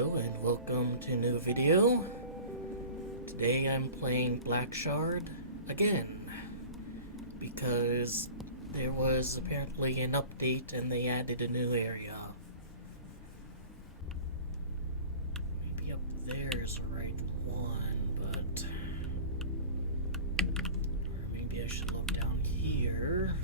Hello and welcome to a new video. Today I'm playing Blackshard again because there was apparently an update and they added a new area. Maybe up there is the right one, but or maybe I should look down here.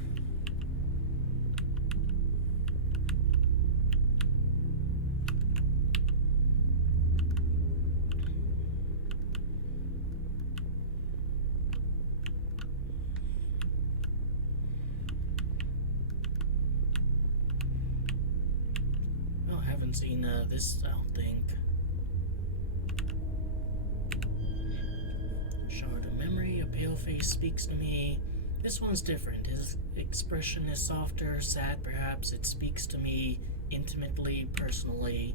Seen this, I don't think. Shard of memory, a pale face speaks to me. This one's different. His expression is softer, sad perhaps. It speaks to me intimately, personally.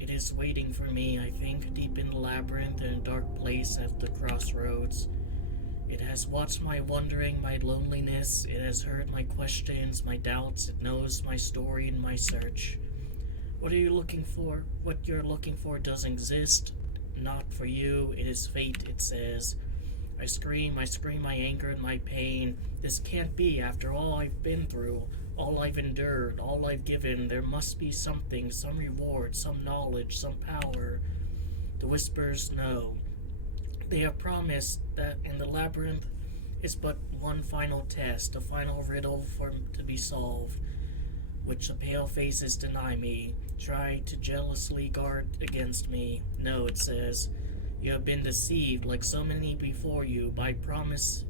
It is waiting for me, I think, deep in the labyrinth in a dark place at the crossroads. It has watched my wandering, my loneliness. It has heard my questions, my doubts. It knows my story and my search. What are you looking for? What you're looking for doesn't exist. Not for you. It is fate, it says. I scream my anger and my pain. This can't be after all I've been through, all I've endured, all I've given. There must be something, some reward, some knowledge, some power. The whispers know. They have promised that in the labyrinth is but one final test, a final riddle to be solved, which the pale faces deny me, try to jealously guard against me. No, it says, you have been deceived like so many before you by promise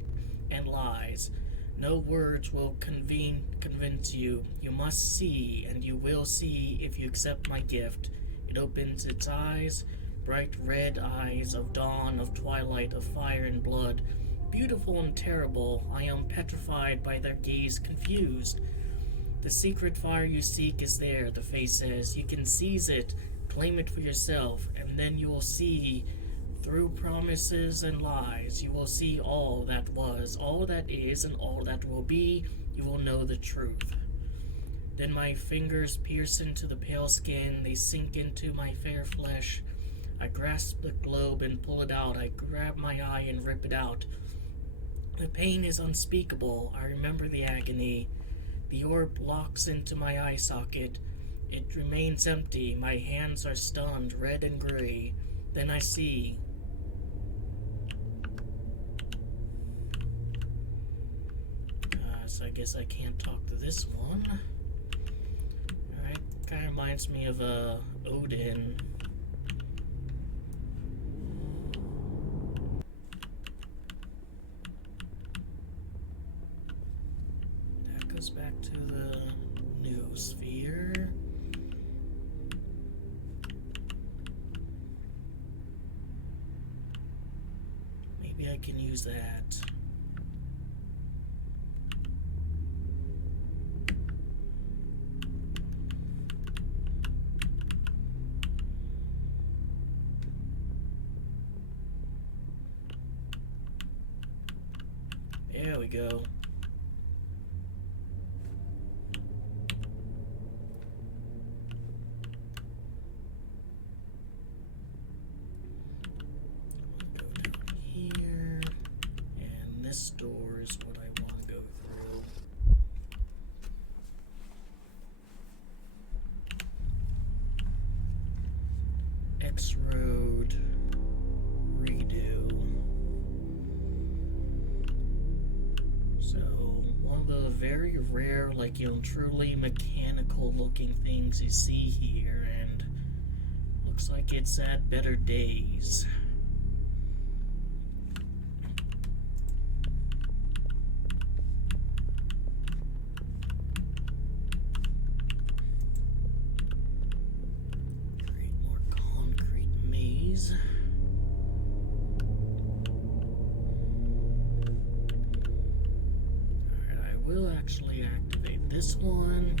and lies. No words will convince you. You must see, and you will see if you accept my gift. It opens its eyes, bright red eyes of dawn, of twilight, of fire and blood. Beautiful and terrible, I am petrified by their gaze, confused. The secret fire you seek is there, the face says. You can seize it, claim it for yourself, and then you will see, through promises and lies, you will see all that was, all that is, and all that will be. You will know the truth. Then my fingers pierce into the pale skin, they sink into my fair flesh. I grasp the globe and pull it out. I grab my eye and rip it out. The pain is unspeakable. I remember the agony. The orb locks into my eye socket. It remains empty. My hands are stunned, red and gray. Then I see. So I guess I can't talk to this one. Alright, kind of reminds me of Odin. Back to the new sphere. Maybe I can use that. There we go. This door is what I want to go through. X Road redo. So one of the very rare, truly mechanical looking things you see here, and looks like it's at better days. Alright, I will actually activate this one.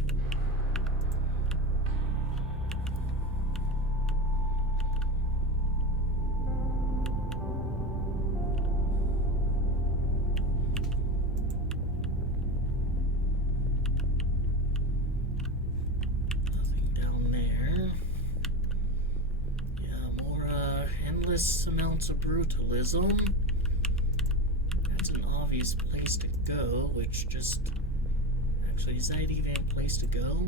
Nothing down there. endless amounts of brutalism. That's an obvious place to go, which just... Actually, is that even a place to go?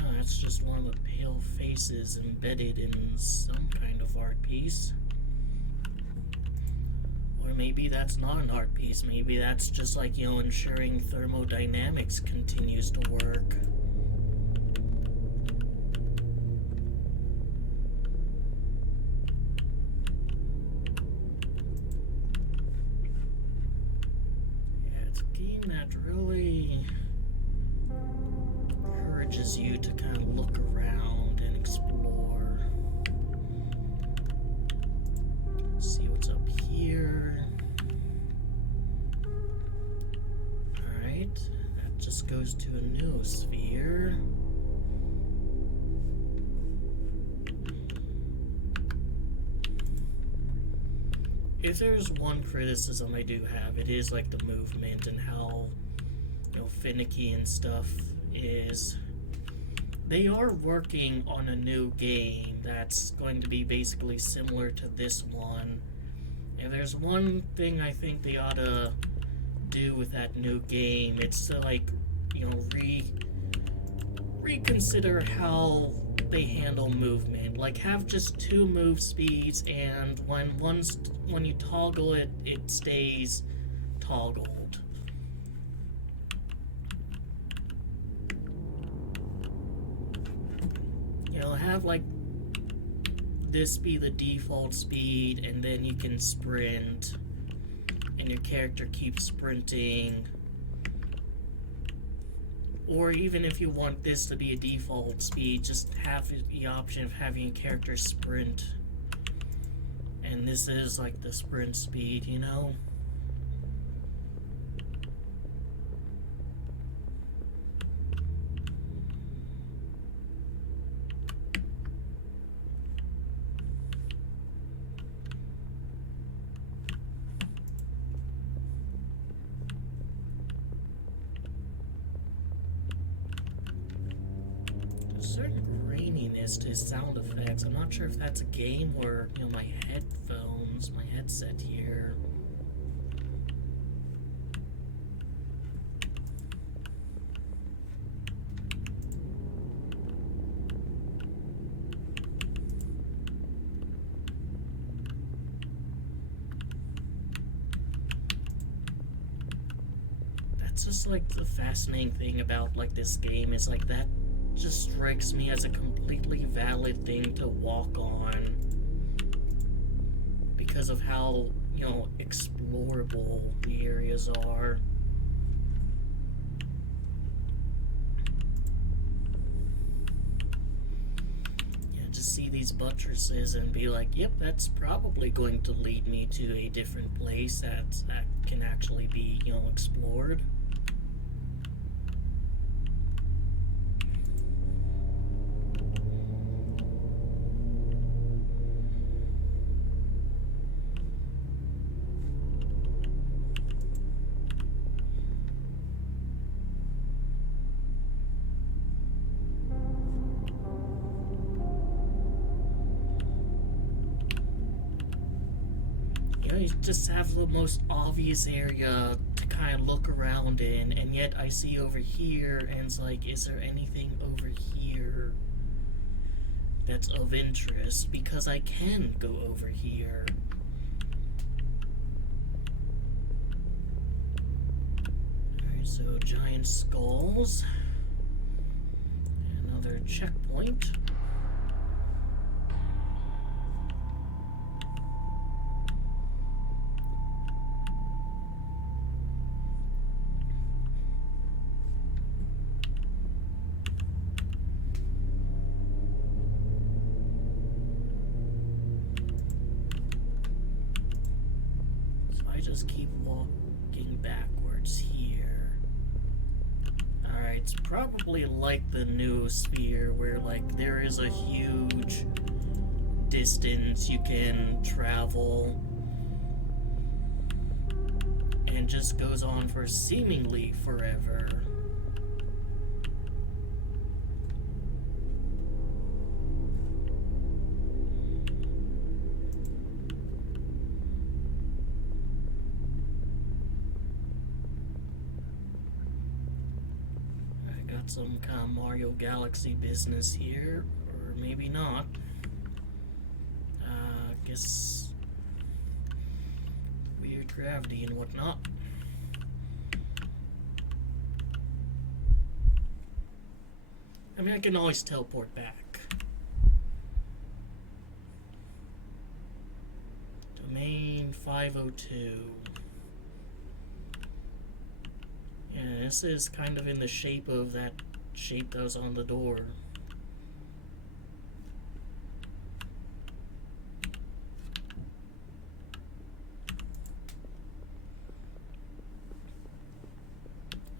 No, that's just one of the pale faces embedded in some kind of art piece. Or maybe that's not an art piece. Maybe that's just like, you know, ensuring thermodynamics continues to work. Yeah, it's a game that really encourages you to kind of look around and explore. See what's up here. Alright, that just goes to a new sphere. If there's one criticism I do have, it is like the movement and how, you know, finicky and stuff is. They are working on a new game that's going to be basically similar to this one. If there's one thing I think they ought to do with that new game, it's to, like, you know, reconsider how they handle movement. Like, have just 2 move speeds, and when you toggle it, it stays toggled. You know, have like this be the default speed, and then you can sprint, and your character keeps sprinting. Or even if you want this to be a default speed, just have the option of having a character sprint. And this is like the sprint speed, you know? Certain graininess to his sound effects. I'm not sure if that's a game or, you know, my headphones, my headset here. That's just like the fascinating thing about like this game is like that just strikes me as a completely valid thing to walk on because of how, you know, explorable the areas are. Yeah, just see these buttresses and be like, yep, that's probably going to lead me to a different place that can actually be, you know, explored. You know, you just have the most obvious area to kind of look around in, and yet I see over here, and it's like, is there anything over here that's of interest? Because I can go over here. Alright, so giant skulls. Another checkpoint. Just keep walking backwards here. Alright, it's probably like the new sphere where like there is a huge distance you can travel and just goes on for seemingly forever. got some kind of Mario Galaxy business here, or maybe not. Guess weird gravity and whatnot. I mean, I can always teleport back. Domain 502. Yeah, this is kind of in the shape of that shape that was on the door.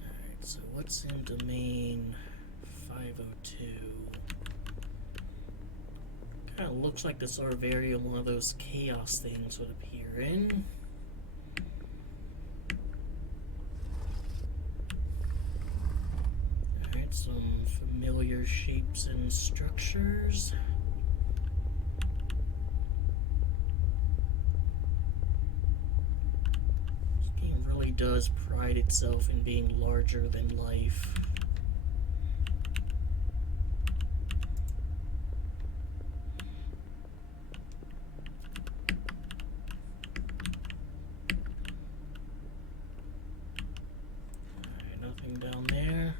Alright, so what's in domain 502? Kind of looks like the sort of area one of those chaos things would appear in. Alright, some familiar shapes and structures. This game really does pride itself in being larger than life. Down there.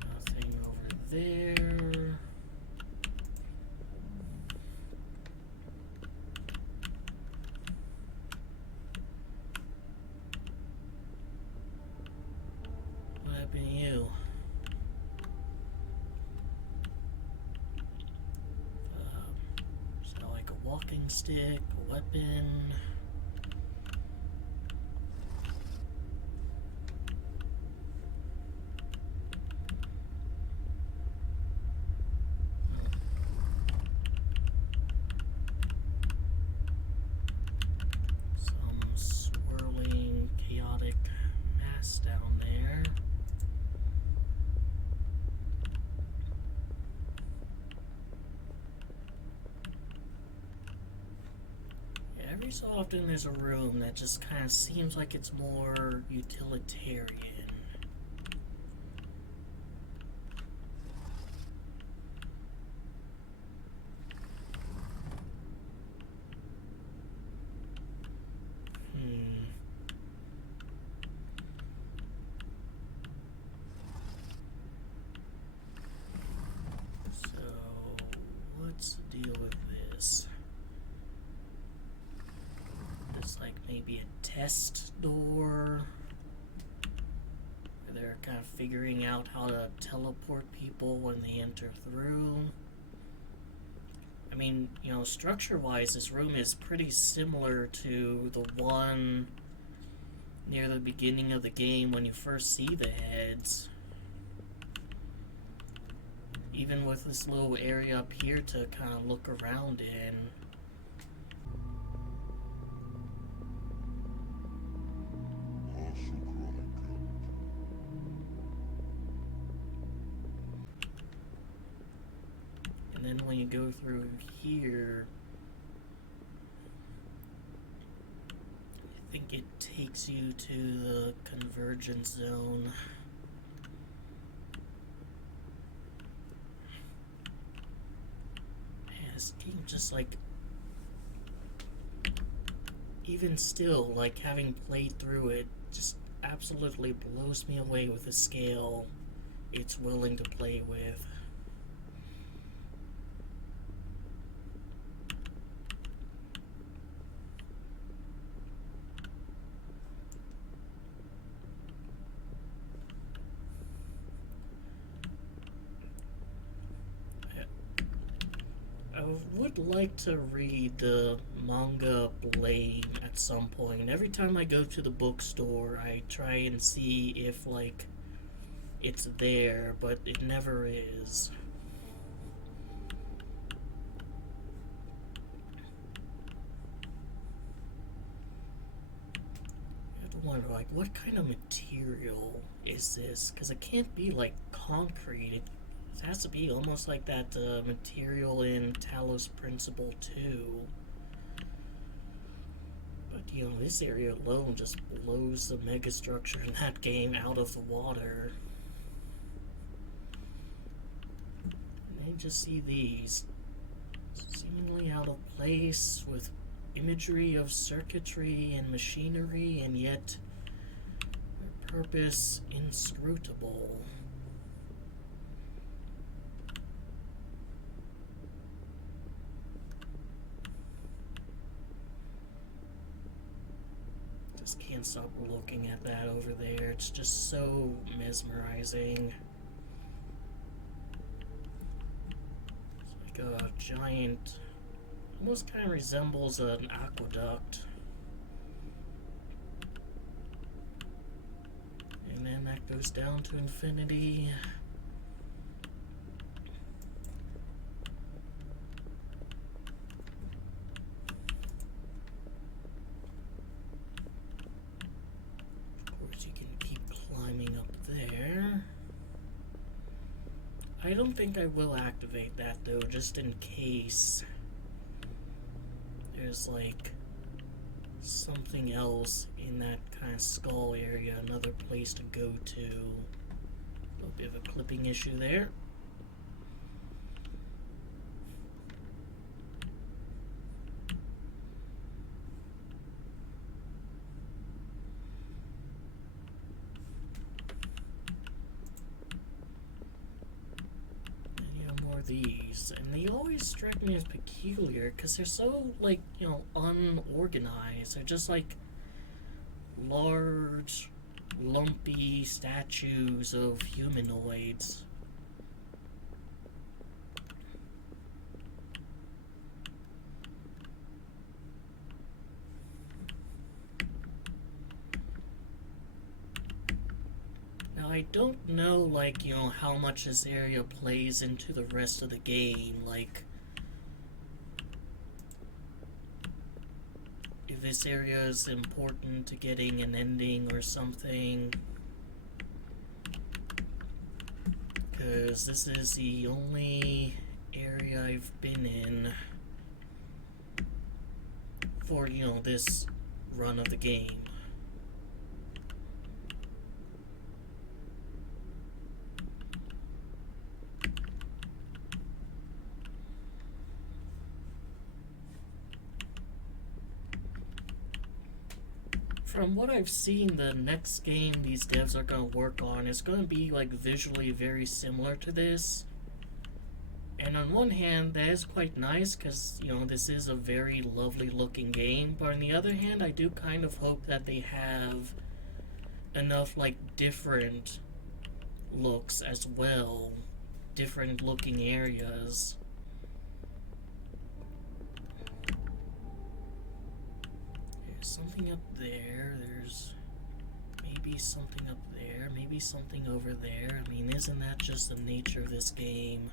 Nothing over there. What happened to you? Walking stick, a weapon. Some swirling, chaotic mass down there. Every so often there's a room that just kind of seems like it's more utilitarian. So, what's the deal with this? Like maybe a test door where they're kind of figuring out how to teleport people when they enter through. I mean, you know, structure-wise, this room is pretty similar to the one near the beginning of the game when you first see the heads. Even with this little area up here to kind of look around in. And then when you go through here, I think it takes you to the convergence zone. Man, this game just like, even still, like having played through it, just absolutely blows me away with the scale it's willing to play with. I would like to read the manga Blame at some point. Every time I go to the bookstore, I try and see if, like, it's there, but it never is. I have to wonder, like, what kind of material is this? Because it can't be, like, concrete. It It has to be almost like that material in Talos Principle 2. But, this area alone just blows the megastructure in that game out of the water. And then just see these seemingly out of place with imagery of circuitry and machinery, and yet their purpose inscrutable. Just can't stop looking at that over there. It's just so mesmerizing. It's like a giant, almost kind of resembles an aqueduct. And then that goes down to infinity. Of course, you can keep climbing up there. I don't think I will activate that though, just in case there's like something else in that kind of skull area, another place to go to. A little bit of a clipping issue there. These, and they always strike me as peculiar because they're so, like, unorganized. They're just like large, lumpy statues of humanoids. I don't know, like, how much this area plays into the rest of the game. Like, if this area is important to getting an ending or something. Because this is the only area I've been in for, this run of the game. From what I've seen, the next game these devs are going to work on is going to be like visually very similar to this. And on one hand, that is quite nice because, this is a very lovely looking game. But on the other hand, I do kind of hope that they have enough like different looks as well. Different looking areas. Something up there, there's maybe something up there, maybe something over there. I mean, isn't that just the nature of this game?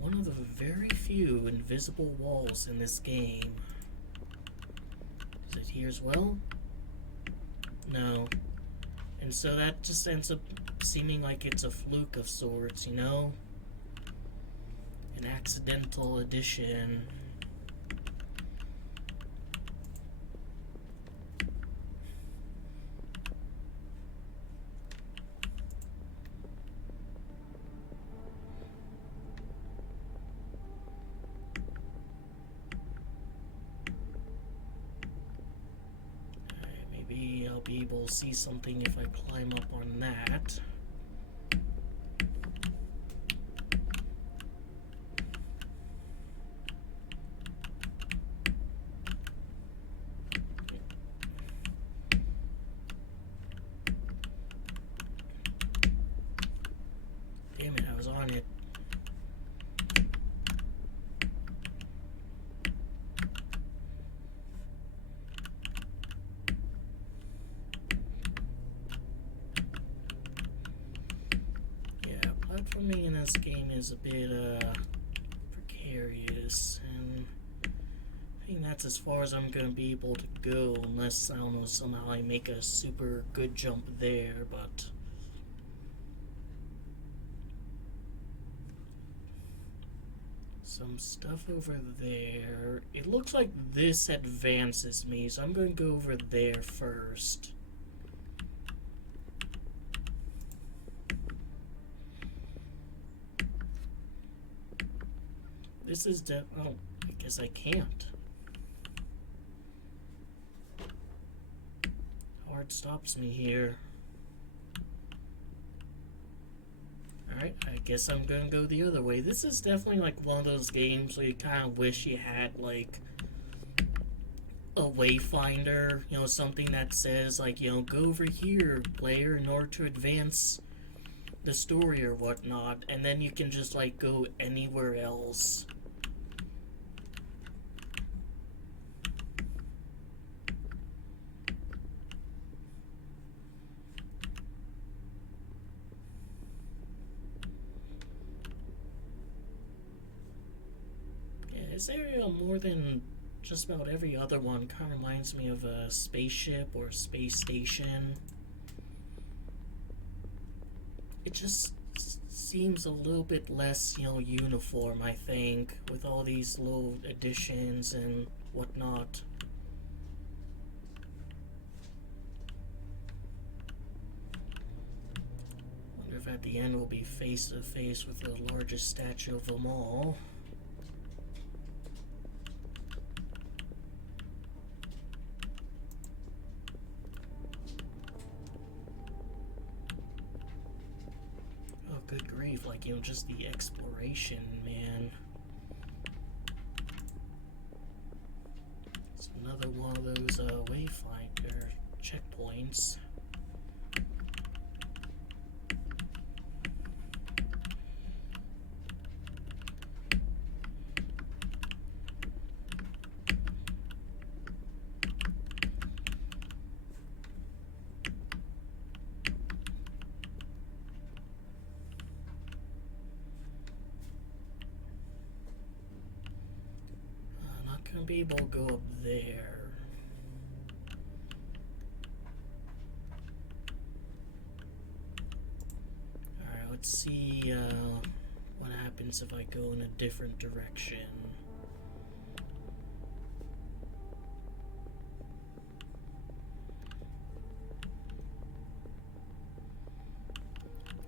One of the very few invisible walls in this game. Is it here as well? No. And so that just ends up seeming like it's a fluke of sorts, An accidental addition. I'll be able to see something if I climb up on that. Damn it, I was on it. Platforming in this game is a bit areas, and I think that's as far as I'm gonna be able to go, unless, I don't know, somehow I make a super good jump there, but some stuff over there. It looks like this advances me, so I'm gonna go over there first. This is oh, I guess I can't. Hard stops me here. Alright, I guess I'm gonna go the other way. This is definitely like one of those games where you kind of wish you had like a wayfinder, you know, something that says like, you know, go over here, player, in order to advance the story or whatnot, and then you can just like go anywhere else. This area, more than just about every other one, kind of reminds me of a spaceship or a space station. It just seems a little bit less, you know, uniform, I think, with all these little additions and whatnot. Wonder if at the end we'll be face to face with the largest statue of them all. Good grief, like, you know, just the exploration, man. It's another one of those wayfinder checkpoints. Gonna be able to go up there. Alright, let's see what happens if I go in a different direction.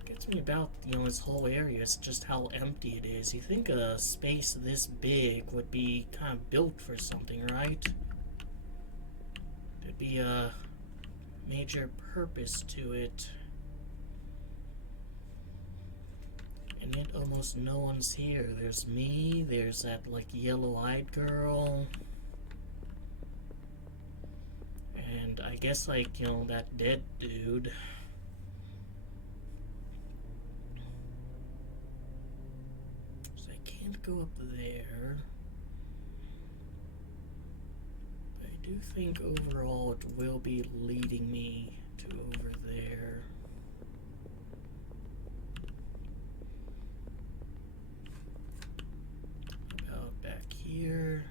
Gets me about, you know, this whole area, it's just how empty it is. You think a space this big would be kind of built for something, right? There'd be a major purpose to it. And yet almost no one's here. There's me, there's that like yellow-eyed girl. And I guess like, you know, that dead dude. Go up there. I do think overall it will be leading me to over there. About back here.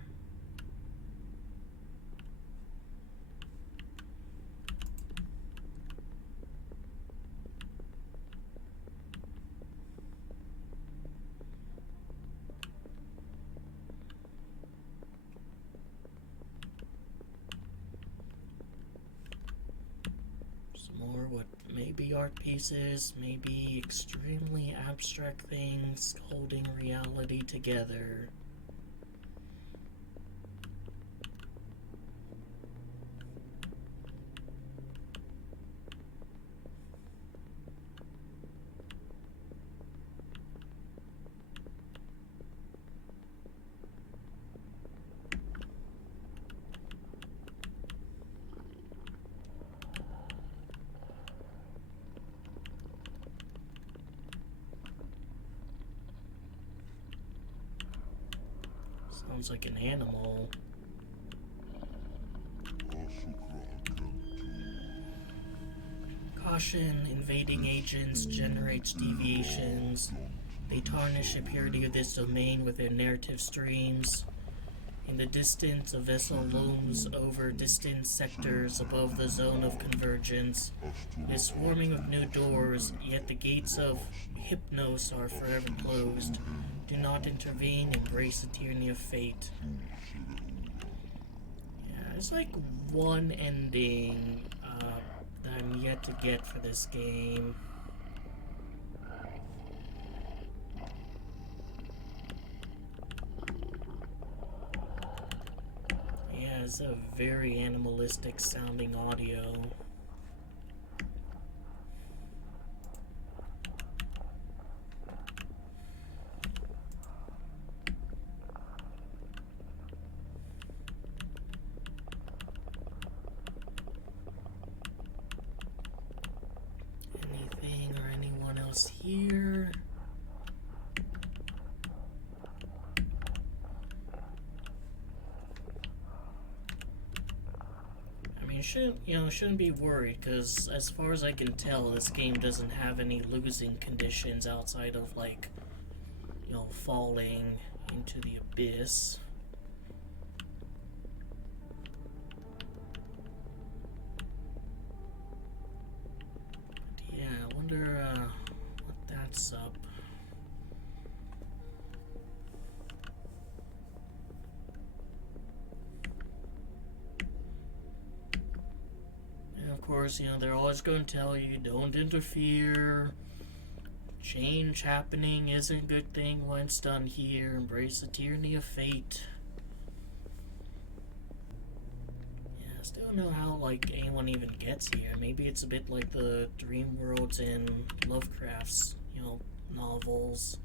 What may be art pieces, maybe extremely abstract things holding reality together. Sounds like an animal. Caution, invading agents generates deviations. They tarnish the purity of this domain with their narrative streams. In the distance, a vessel looms over distant sectors above the zone of convergence. It is swarming with new doors, yet the gates of Hypnos are forever closed. Do not intervene, embrace the tyranny of fate. Yeah, there's like one ending that I'm yet to get for this game. Yeah, it's a very animalistic sounding audio. Anything or anyone else here? Shouldn't be worried, because as far as I can tell, this game doesn't have any losing conditions outside of, like, falling into the abyss. But yeah, I wonder what that's up. Of course, they're always going to tell you, don't interfere. Change happening isn't a good thing when it's done here. Embrace the tyranny of fate. Yeah, I still don't know how, anyone even gets here. Maybe it's a bit like the dream worlds in Lovecraft's, novels.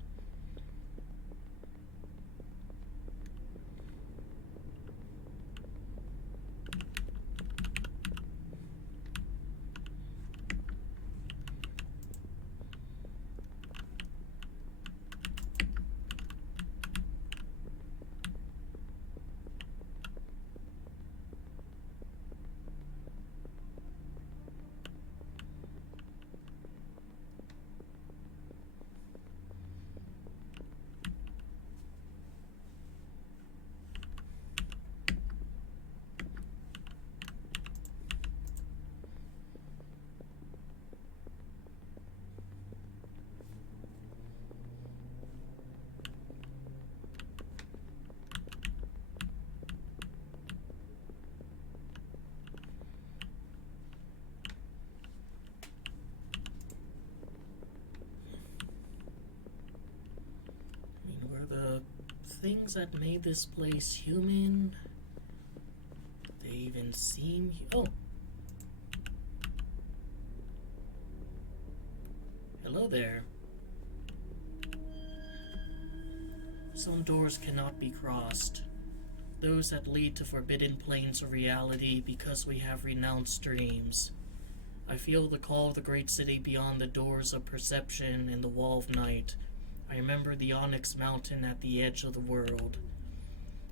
The things that made this place human, they even seem... Oh! Hello there. Some doors cannot be crossed. Those that lead to forbidden planes of reality because we have renounced dreams. I feel the call of the great city beyond the doors of perception and the wall of night. I remember the Onyx Mountain at the edge of the world.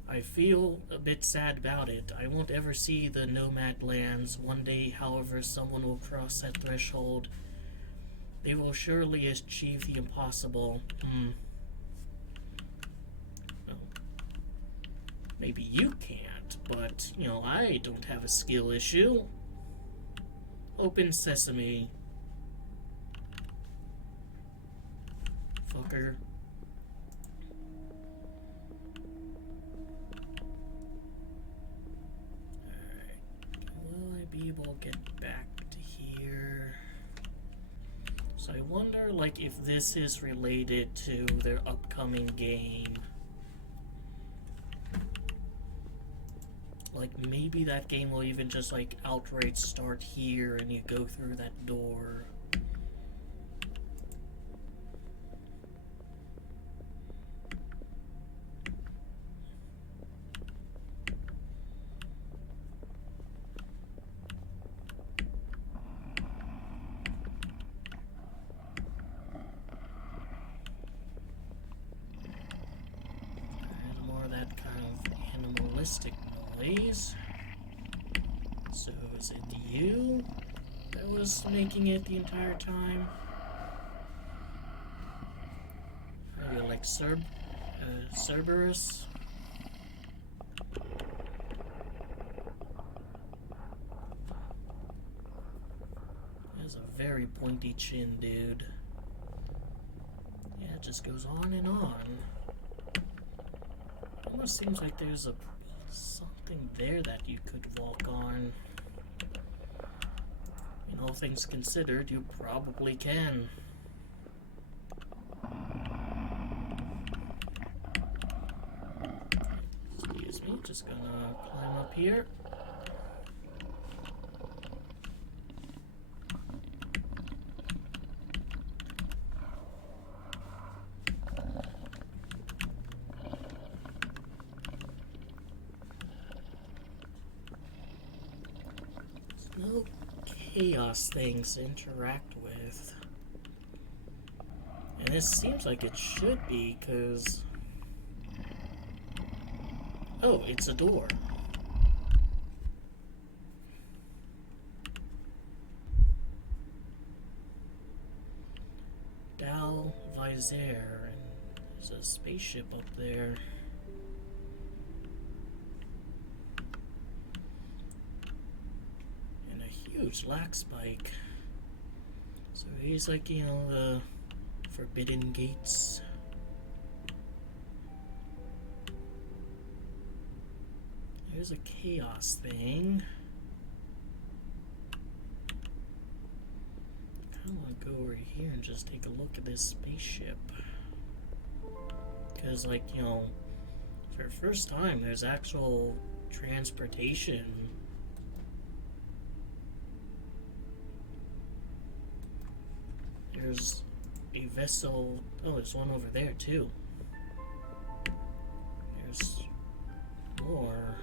I feel a bit sad about it. I won't ever see the nomad lands. One day, however, someone will cross that threshold. They will surely achieve the impossible. Well, maybe you can't, but, I don't have a skill issue. Open sesame. Fucker. Alright. Will I be able to get back to here? So I wonder, if this is related to their upcoming game. Maybe that game will even just, outright start here and you go through that door. Animalistic noise. So is it you that was making it the entire time? like Cerberus. Has a very pointy chin, dude. Yeah, it just goes on and on. Almost seems like there's something there that you could walk on. All things considered, you probably can. Excuse me, just gonna climb up here. There's no chaos things to interact with. And this seems like it should be, because... Oh, it's a door. Dal Visair, and there's a spaceship up there. And a huge lack spike. So he's like, you know, the Forbidden Gates. There's a chaos thing. I kind of want to go over here and just take a look at this spaceship. Because, like, you know, for the first time, there's actual transportation. There's a vessel. Oh, there's one over there, too. There's more.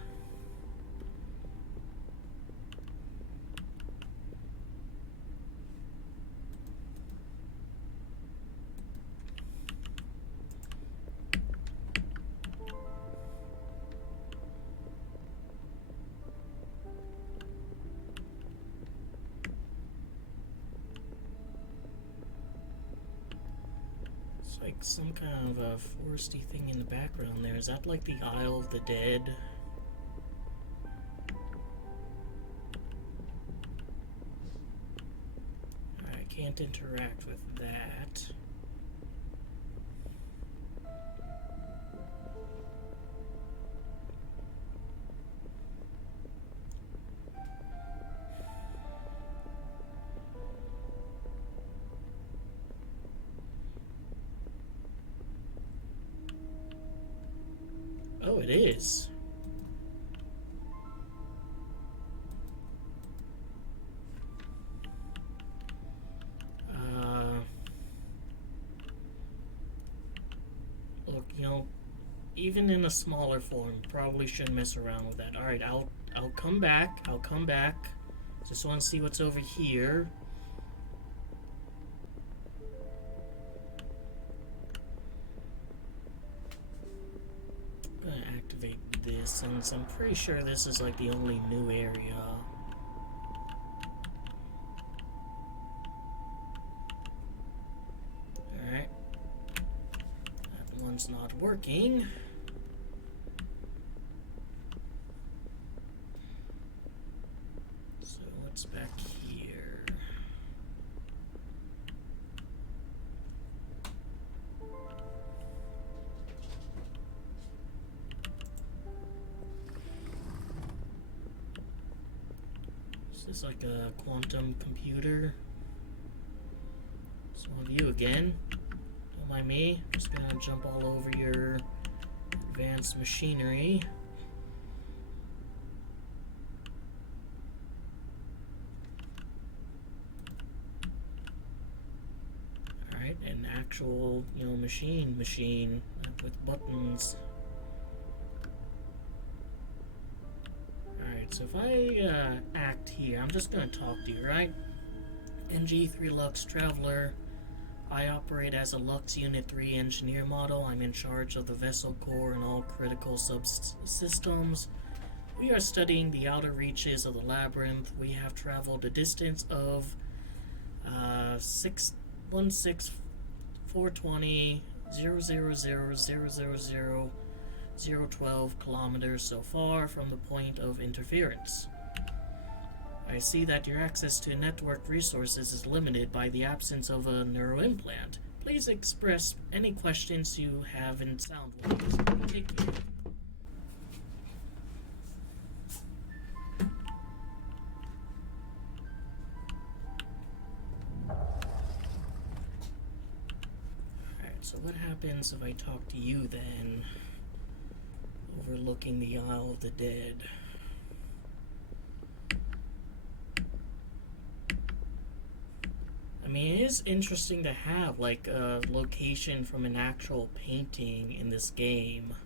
Like some kind of a foresty thing in the background there. Is that like the Isle of the Dead? I can't interact with that. Oh, it is. Look, you know, even in a smaller form, probably shouldn't mess around with that. All right, I'll come back. I'll come back. Just want to see what's over here. Since I'm pretty sure this is like the only new area. Alright. That one's not working. So what's back here? Is like a quantum computer. It's one of you again. Don't mind me. I'm just gonna jump all over your advanced machinery. Alright, an actual, you know, machine with buttons. So if I act here, I'm just going to talk to you, right? NG3 Lux Traveler. I operate as a Lux Unit 3 engineer model. I'm in charge of the vessel core and all critical subsystems. We are studying the outer reaches of the labyrinth. We have traveled a distance of 16420 0.000000012 kilometers so far from the point of interference. I see that your access to network resources is limited by the absence of a neuroimplant. Please express any questions you have in sound waves. Take care. Alright, so what happens if I talk to you then? Overlooking the Isle of the Dead. I mean, it is interesting to have, like, a location from an actual painting in this game.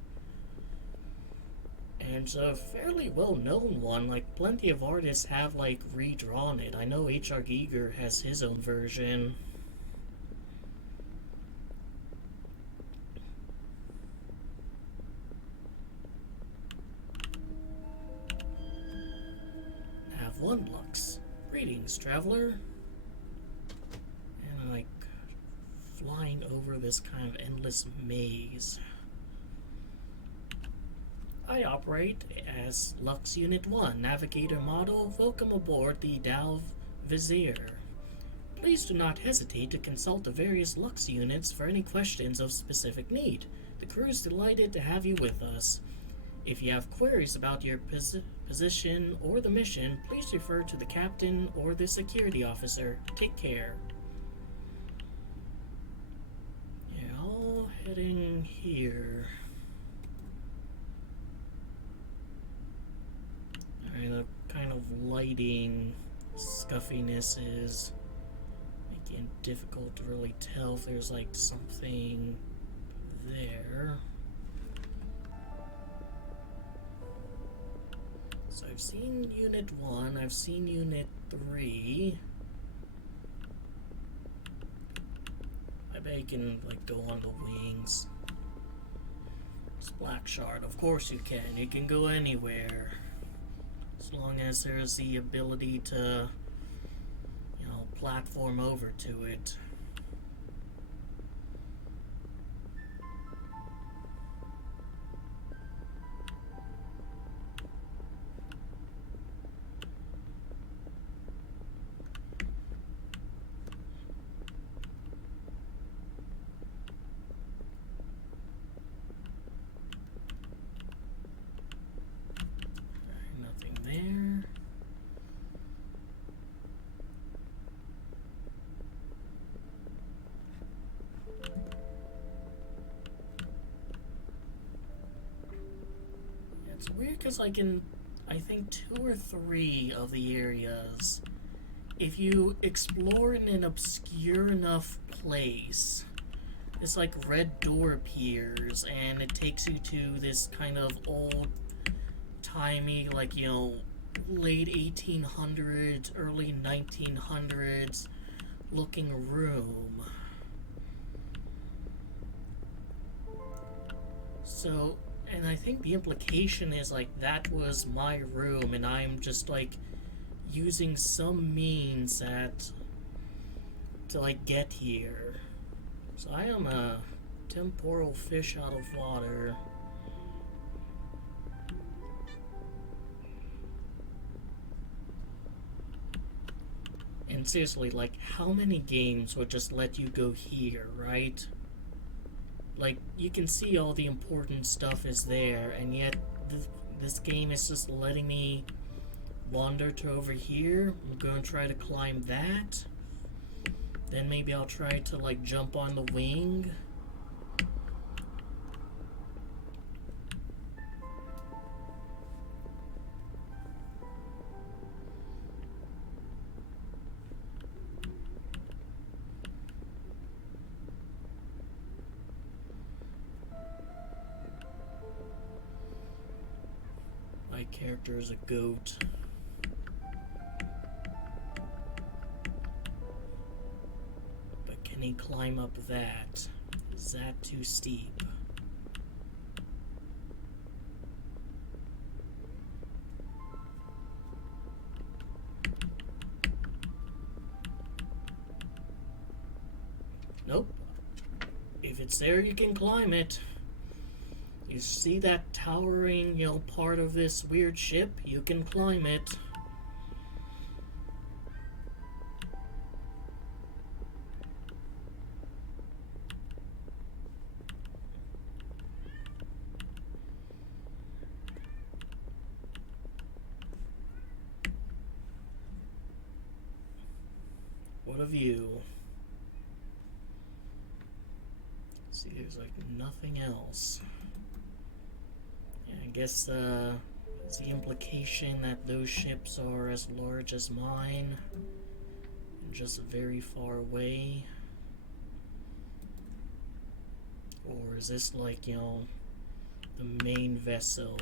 And it's a fairly well-known one. Like, plenty of artists have, like, redrawn it. I know H.R. Giger has his own version. Have one Lux. Greetings, traveler. And like flying over this kind of endless maze. I operate as Lux Unit 1, Navigator Model. Welcome aboard the Dalv Vizier. Please do not hesitate to consult the various Lux units for any questions of specific need. The crew is delighted to have you with us. If you have queries about your position or the mission, please refer to the captain or the security officer. Take care. Yeah, all heading here. Alright, the kind of lighting scuffiness is making it difficult to really tell if there's like something there. So I've seen Unit 1, I've seen Unit 3. I bet you can, like, go on the wings. It's Blackshard, of course you can. You can go anywhere. As long as there's the ability to, you know, platform over to it. It's weird because, like, in I think 2 or 3 of the areas, if you explore in an obscure enough place, this like red door appears and it takes you to this kind of old-timey, like, you know, late 1800s, early 1900s looking room. So, and I think the implication is, like, that was my room, and I'm just, like, using some means to, like, get here. So I am a temporal fish out of water. And seriously, like, how many games would just let you go here, right? Like, you can see all the important stuff is there, and yet this game is just letting me wander to over here. I'm going to try to climb that. Then maybe I'll try to, like, jump on the wing. My character is a goat. But can he climb up that? Is that too steep? Nope. If If it's there, you can climb it. You see that towering, part of this weird ship? You can climb it. What a view. See, there's like nothing else. Yeah, I guess it's the implication that those ships are as large as mine and just very far away. Or is this like, the main vessel?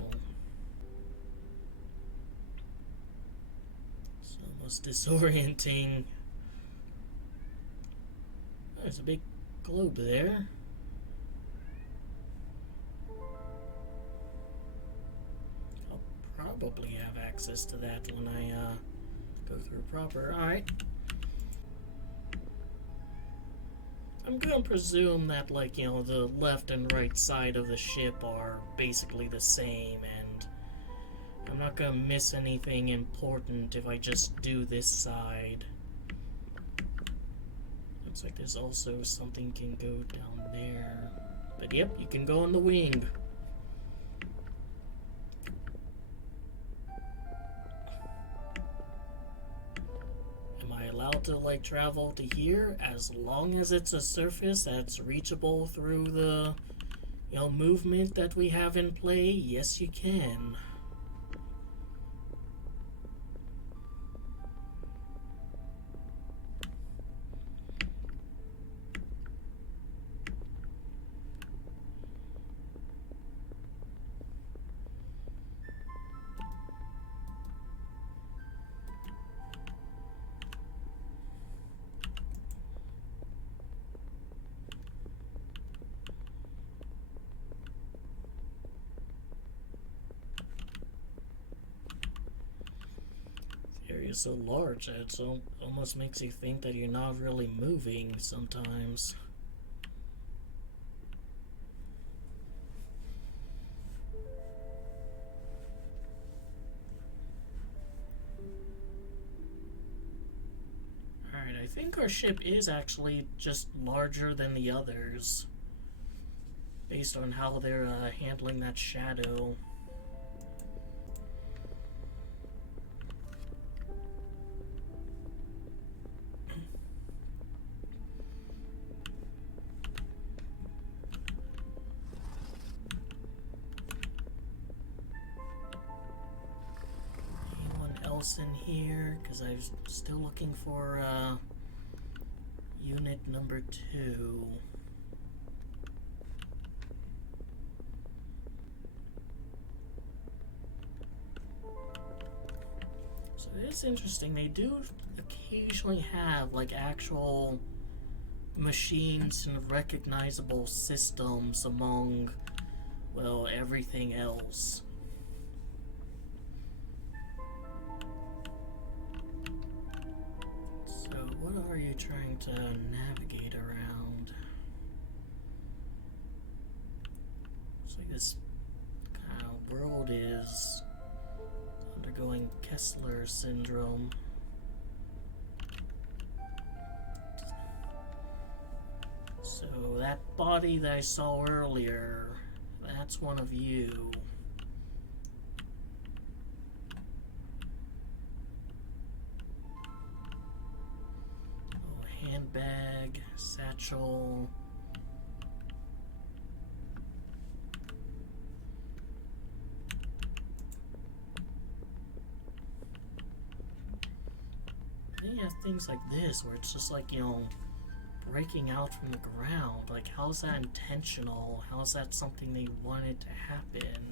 It's almost disorienting. Oh, there's a big globe there. I'll probably have access to that when I go through proper. Alright. I'm gonna presume that, like, the left and right side of the ship are basically the same, and I'm not gonna miss anything important if I just do this side. Looks like there's also something can go down there. But yep, you can go on the wing. Am I allowed to, like, travel to here as long as it's a surface that's reachable through the, movement that we have in play? Yes, you can. Area's so large that it almost makes you think that you're not really moving sometimes. Alright, I think our ship is actually just larger than the others, based on how they're handling that shadow. In here, because I'm still looking for unit number 2. So it's interesting, they do occasionally have like actual machines and recognizable systems among, well, everything else. What are you trying to navigate around? Looks like this kind of world is undergoing Kessler syndrome. So that body that I saw earlier, that's one of you. Handbag, satchel. Then you have things like this where it's just like, breaking out from the ground. Like, how's that intentional? How's that something they wanted to happen?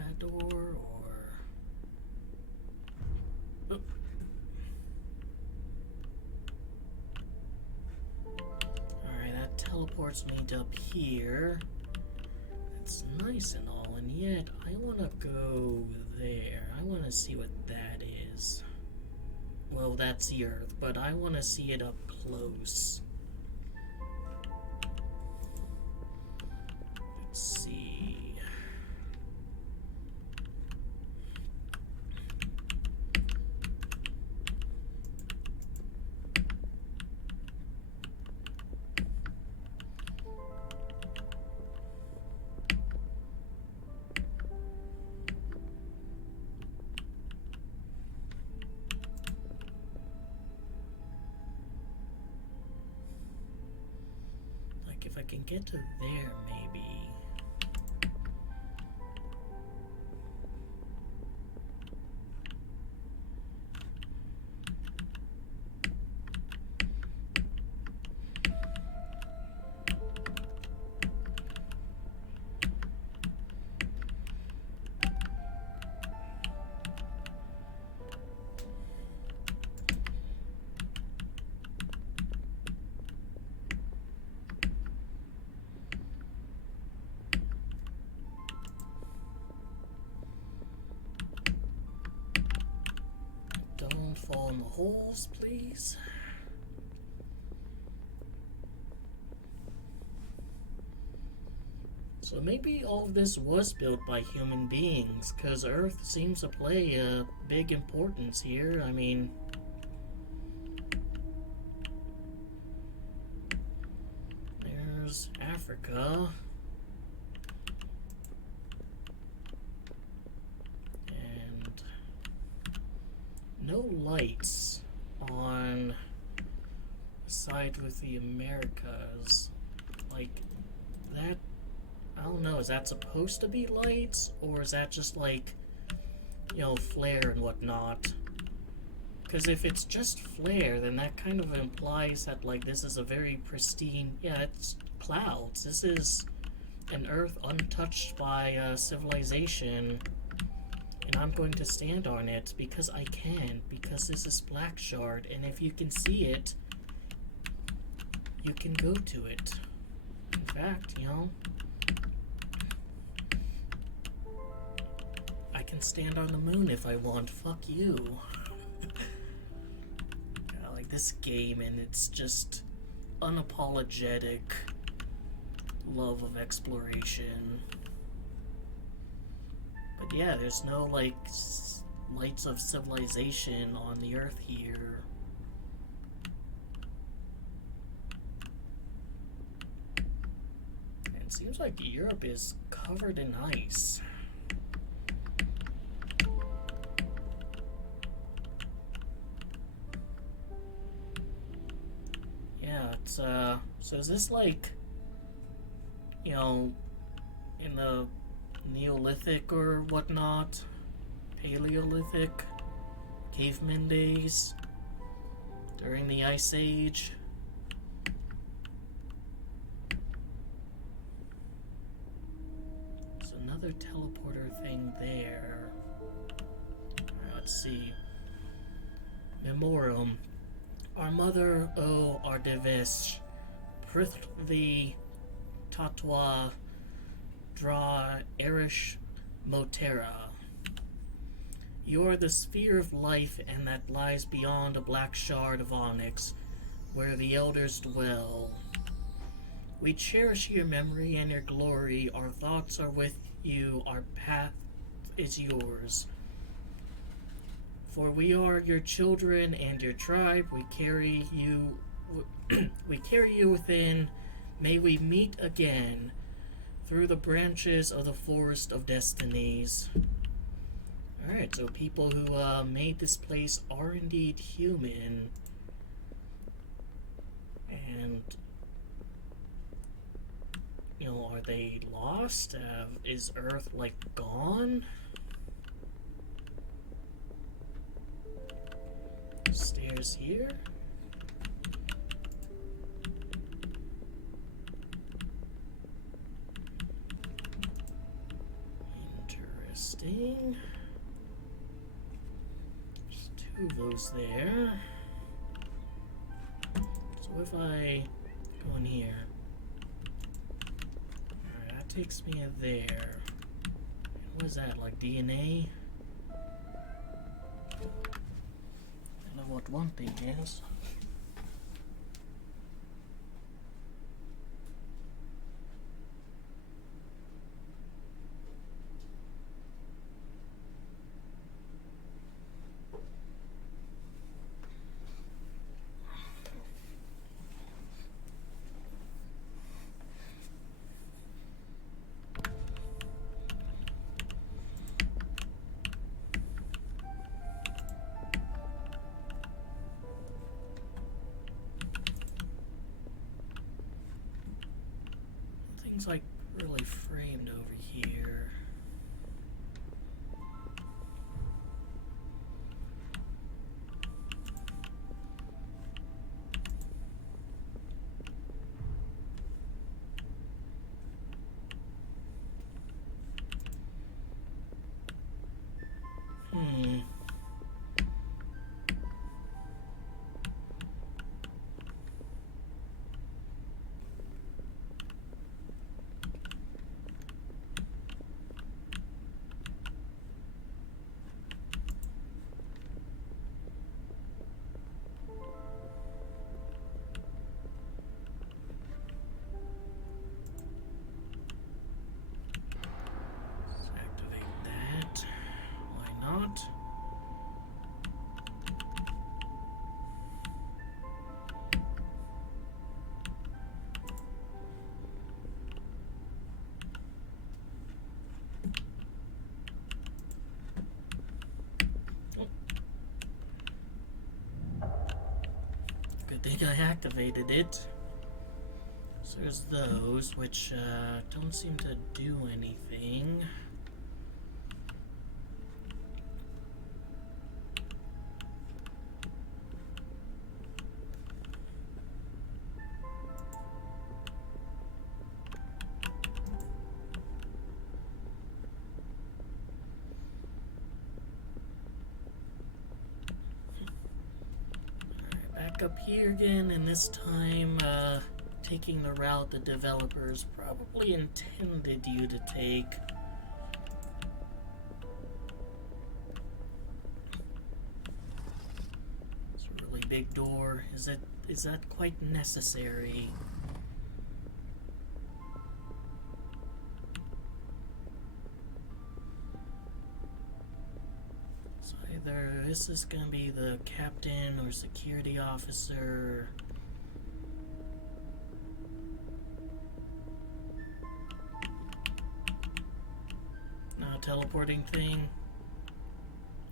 that door, or... Oh. Alright, that teleports me to up here. That's nice and all, and yet I want to go there. I want to see what that is. Well, that's the Earth, but I want to see it up close. Let's see. If I can get to there, maybe. Don't fall in the holes, please. So maybe all of this was built by human beings, because Earth seems to play a big importance here. I mean, there's Africa. No lights on the side with the Americas. Like, that, I don't know, is that supposed to be lights? Or is that just like, you know, flare and whatnot? Because if it's just flare, then that kind of implies that, like, this is a very pristine, yeah, it's clouds. This is an Earth untouched by civilization. And I'm going to stand on it because I can, because this is Blackshard, and if you can see it, you can go to it. In fact, you know, I can stand on the moon if I want. Fuck you. I like this game, and it's just unapologetic love of exploration. But yeah, there's no, like, lights of civilization on the Earth here. And it seems like Europe is covered in ice. Yeah, it's, so is this, like, you know, in the Neolithic or whatnot, Paleolithic, caveman days, during the Ice Age? There's another teleporter thing there. Alright, let's see. Memoriam. Our mother, O Ardevish, Prithvi Tatwa Dra Erish Motera. You are the sphere of life, and that lies beyond a black shard of onyx, where the elders dwell. We cherish your memory and your glory. Our thoughts are with you. Our path is yours. For we are your children and your tribe. We carry you. We carry you within. May we meet again through the branches of the forest of destinies. Alright, so people who made this place are indeed human. And, you know, are they lost? Is Earth, like, gone? Stairs here? Interesting. There's two of those there. So if I go in here, alright, that takes me there. What is that, like DNA? I don't know what one thing is. Things like really framed over here. Let's activate that. Why not? Good thing I activated it. So there's those, which don't seem to do anything. Back up here again, and this time taking the route the developers probably intended you to take. It's a really big door. Is that quite necessary? Either this is gonna be the captain or security officer. Now teleporting thing.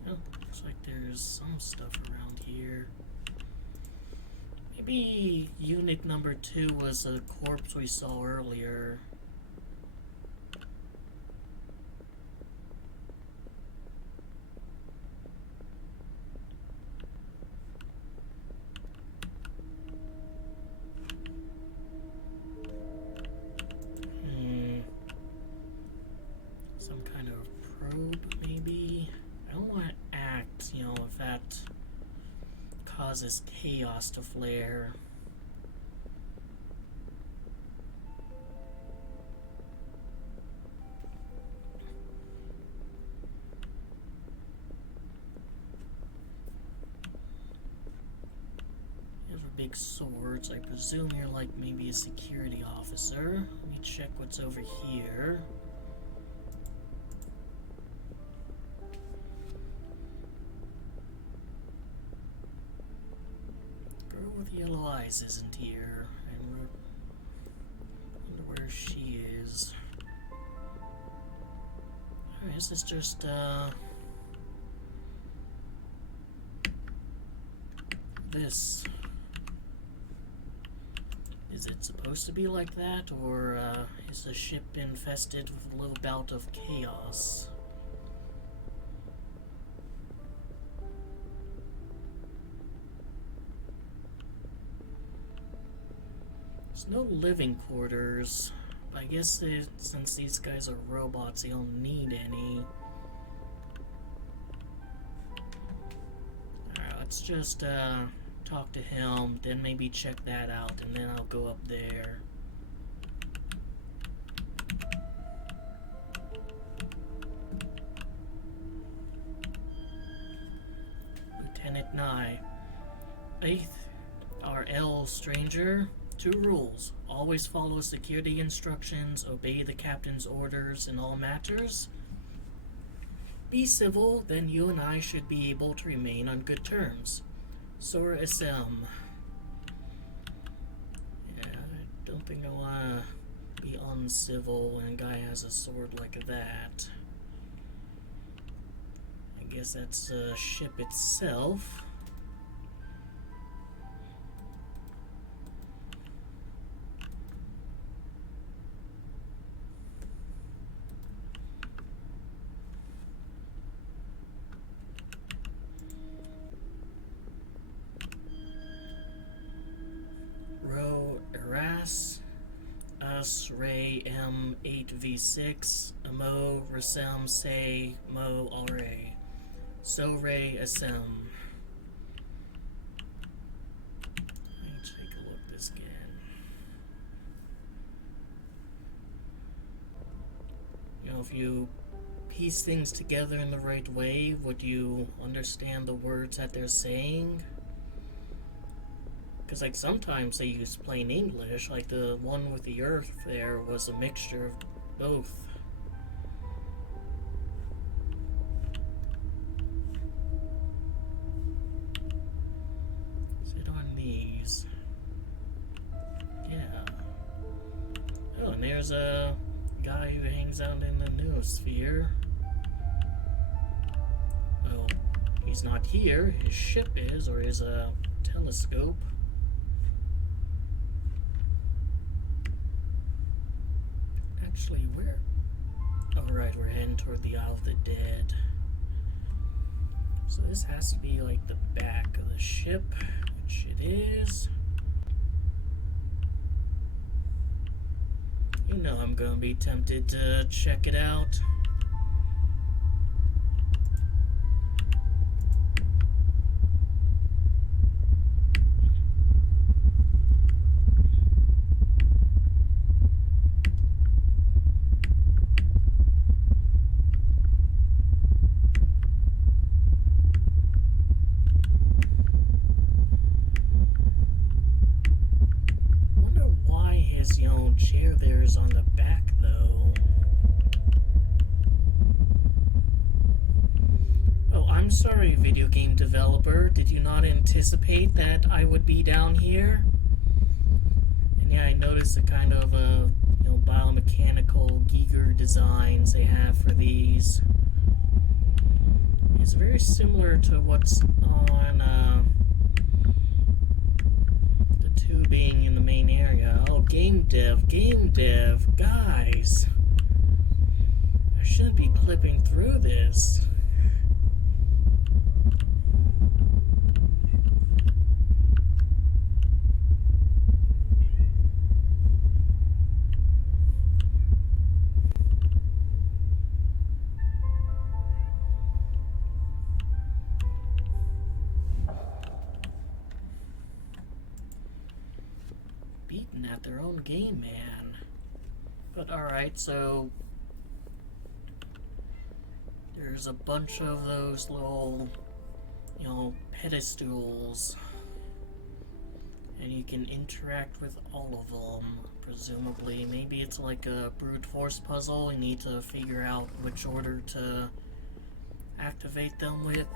Oh, looks like there's some stuff around here. Maybe unit number 2 was a corpse we saw earlier. Causes chaos to flare. These are big swords. I presume you're like maybe a security officer. Let me check what's over here. Yellow Eyes isn't here. I wonder where she is. Alright, this is just this. Is it supposed to be like that, or is the ship infested with a little bout of chaos? There's no living quarters. I guess since these guys are robots, they don't need any. let's just talk to him, then maybe check that out, and then I'll go up there. Lieutenant Nye. 8th RL Stranger. 2 rules. Always follow security instructions, obey the captain's orders in all matters. Be civil, then you and I should be able to remain on good terms. Sora SM. Yeah, I don't think I want to be uncivil when a guy has a sword like that. I guess that's the ship itself. Us Ray M8V6 Amo Rasem Say Mo Alre So Ray SM. Let me take a look at this again. You know, if you piece things together in the right way, would you understand the words that they're saying? Because, like, sometimes they use plain English, like the one with the Earth there was a mixture of both. Sit on these. Yeah. Oh, and there's a guy who hangs out in the noosphere. Oh, he's not here. His ship is, or his telescope. Actually, where? Oh, right, we're heading toward the Isle of the Dead. So this has to be like the back of the ship, which it is. You know I'm gonna be tempted to check it out. Chair there is on the back, though. Oh, I'm sorry, video game developer. Did you not anticipate that I would be down here? And yeah, I noticed the kind of biomechanical Giger designs they have for these. It's very similar to what's on tubing in the main area. Oh, game dev, guys. I shouldn't be clipping through this. Beaten at their own game, man. But alright, so there's a bunch of those little, pedestals, and you can interact with all of them, presumably. Maybe it's like a brute force puzzle. You need to figure out which order to activate them with.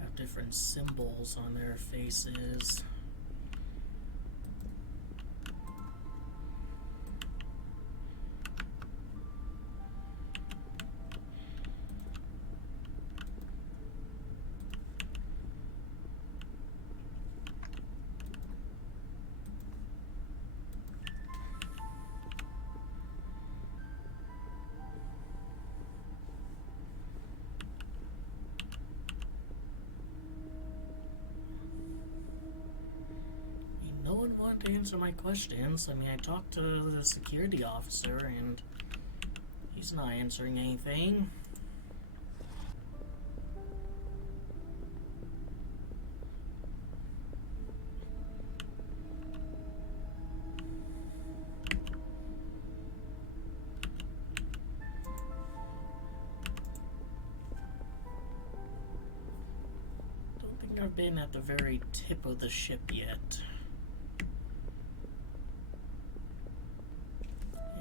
Have different symbols on their faces. no one wanted to answer my questions. I mean, I talked to the security officer, and he's not answering anything. Don't think I've been at the very tip of the ship yet.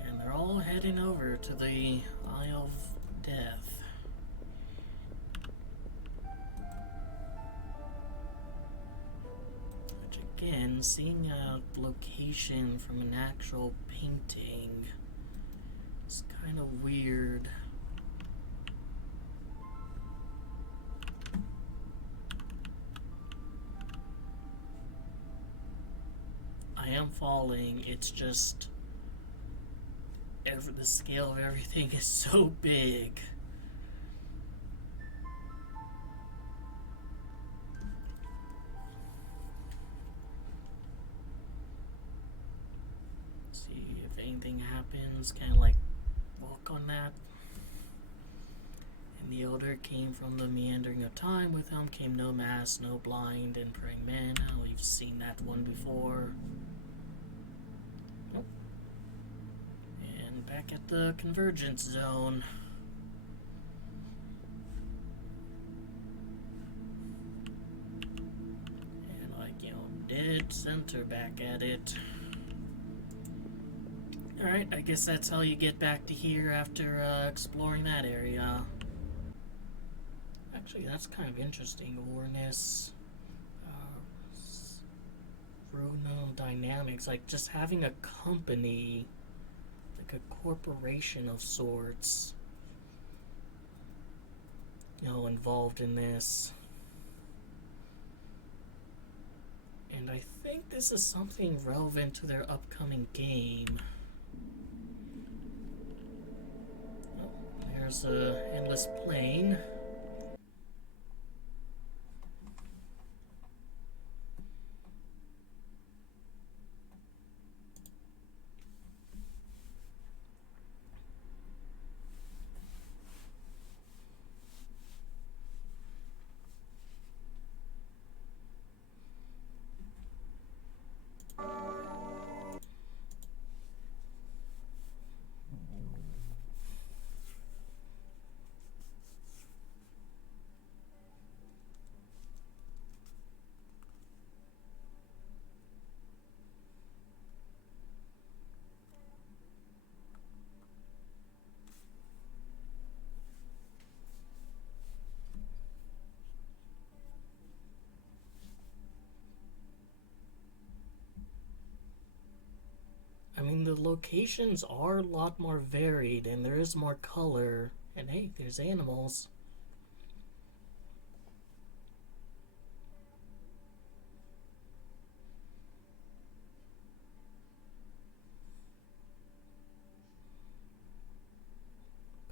And they're all heading over to the Isle of Death. Which again, seeing a location from an actual painting is kind of weird. I am falling, it's just the scale of everything is so big. See if anything happens, kind of like walk on that. And the elder came from the meandering of time. With him came no mass, no blind and praying man. Oh, we've seen that one before. Nope. And back at the convergence zone. And like, you know, dead center back at it. Alright, I guess that's how you get back to here after exploring that area. Actually, that's kind of interesting. Awareness, Runo dynamics, like just having a company, like a corporation of sorts, you know, involved in this. And I think this is something relevant to their upcoming game. Oh, there's a endless plane. I mean, the locations are a lot more varied, and there is more color. And hey, there's animals.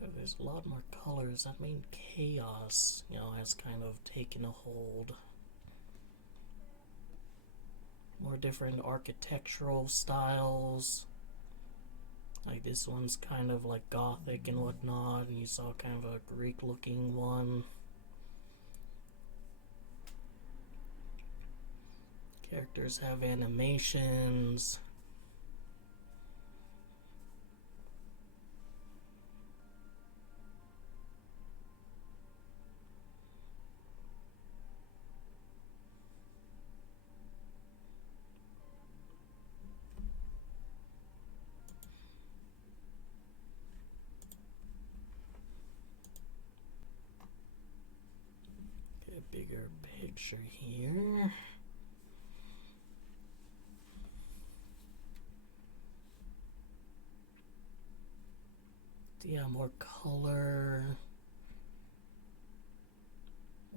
But there's a lot more colors. That means chaos, you know, has kind of taken a hold. More different architectural styles. Like this one's kind of like Gothic and whatnot, and you saw kind of a Greek looking one. Characters have animations. Get a bigger picture here. Yeah, more color,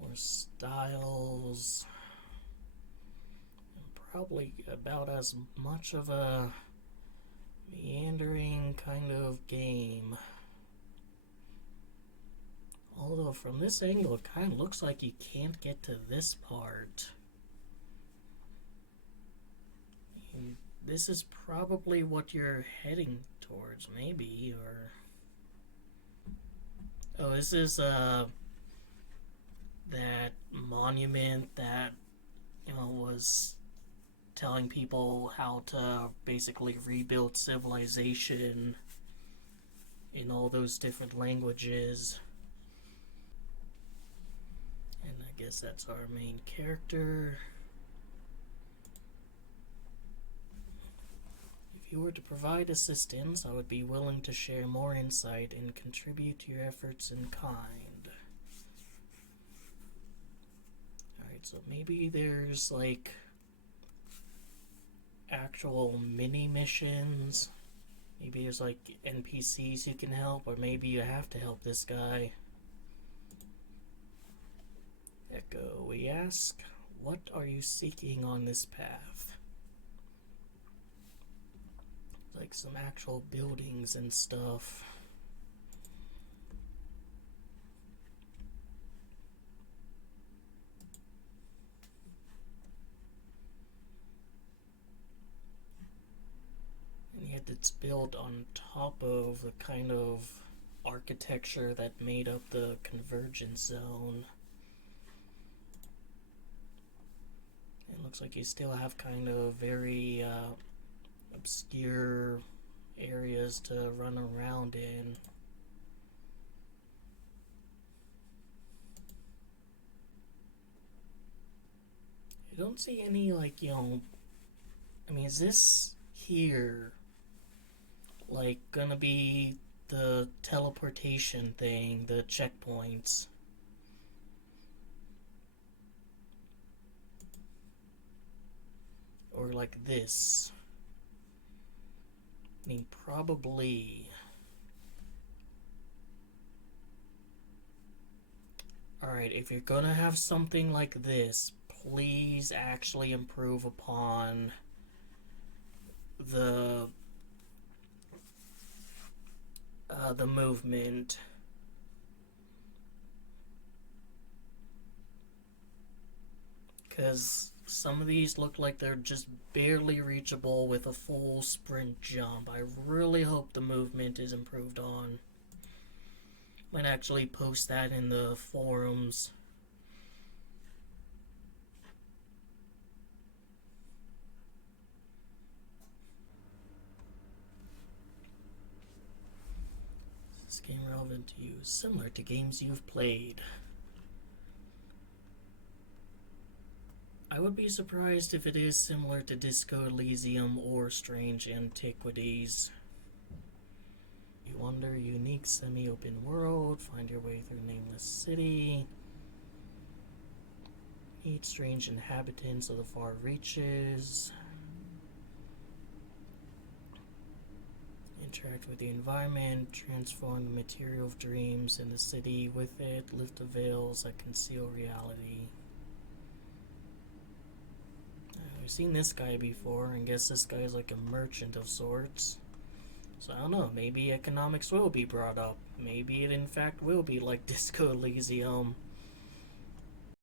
more styles, and probably about as much of a meandering kind of game. Although from this angle it kind of looks like you can't get to this part. this is probably what you're heading towards, maybe, or... Oh, this is, that monument that, was telling people how to basically rebuild civilization in all those different languages. And I guess that's our main character. If you were to provide assistance, I would be willing to share more insight and contribute to your efforts in kind. Alright, so maybe there's like actual mini missions. Maybe there's like NPCs you can help, or maybe you have to help this guy. Echo, we ask, what are you seeking on this path? Like some actual buildings and stuff. And yet it's built on top of the kind of architecture that made up the convergence zone. It looks like you still have kind of very obscure areas to run around in. I don't see any, like, I mean, is this here like gonna be the teleportation thing, the checkpoints? Or like this? I mean, probably. Alright, if you're gonna have something like this, please actually improve upon the movement. Because some of these look like they're just barely reachable with a full sprint jump. I really hope the movement is improved on. Might actually post that in the forums. Is this game relevant to you? Similar to games you've played. I would be surprised if it is similar to Disco Elysium or Strange Antiquities. You wander unique semi-open world, find your way through nameless city, meet strange inhabitants of the far reaches, interact with the environment, transform the material of dreams in the city with it, lift the veils that conceal reality. We've seen this guy before, and guess this guy is like a merchant of sorts. So I don't know, maybe economics will be brought up. Maybe it in fact will be like Disco Elysium.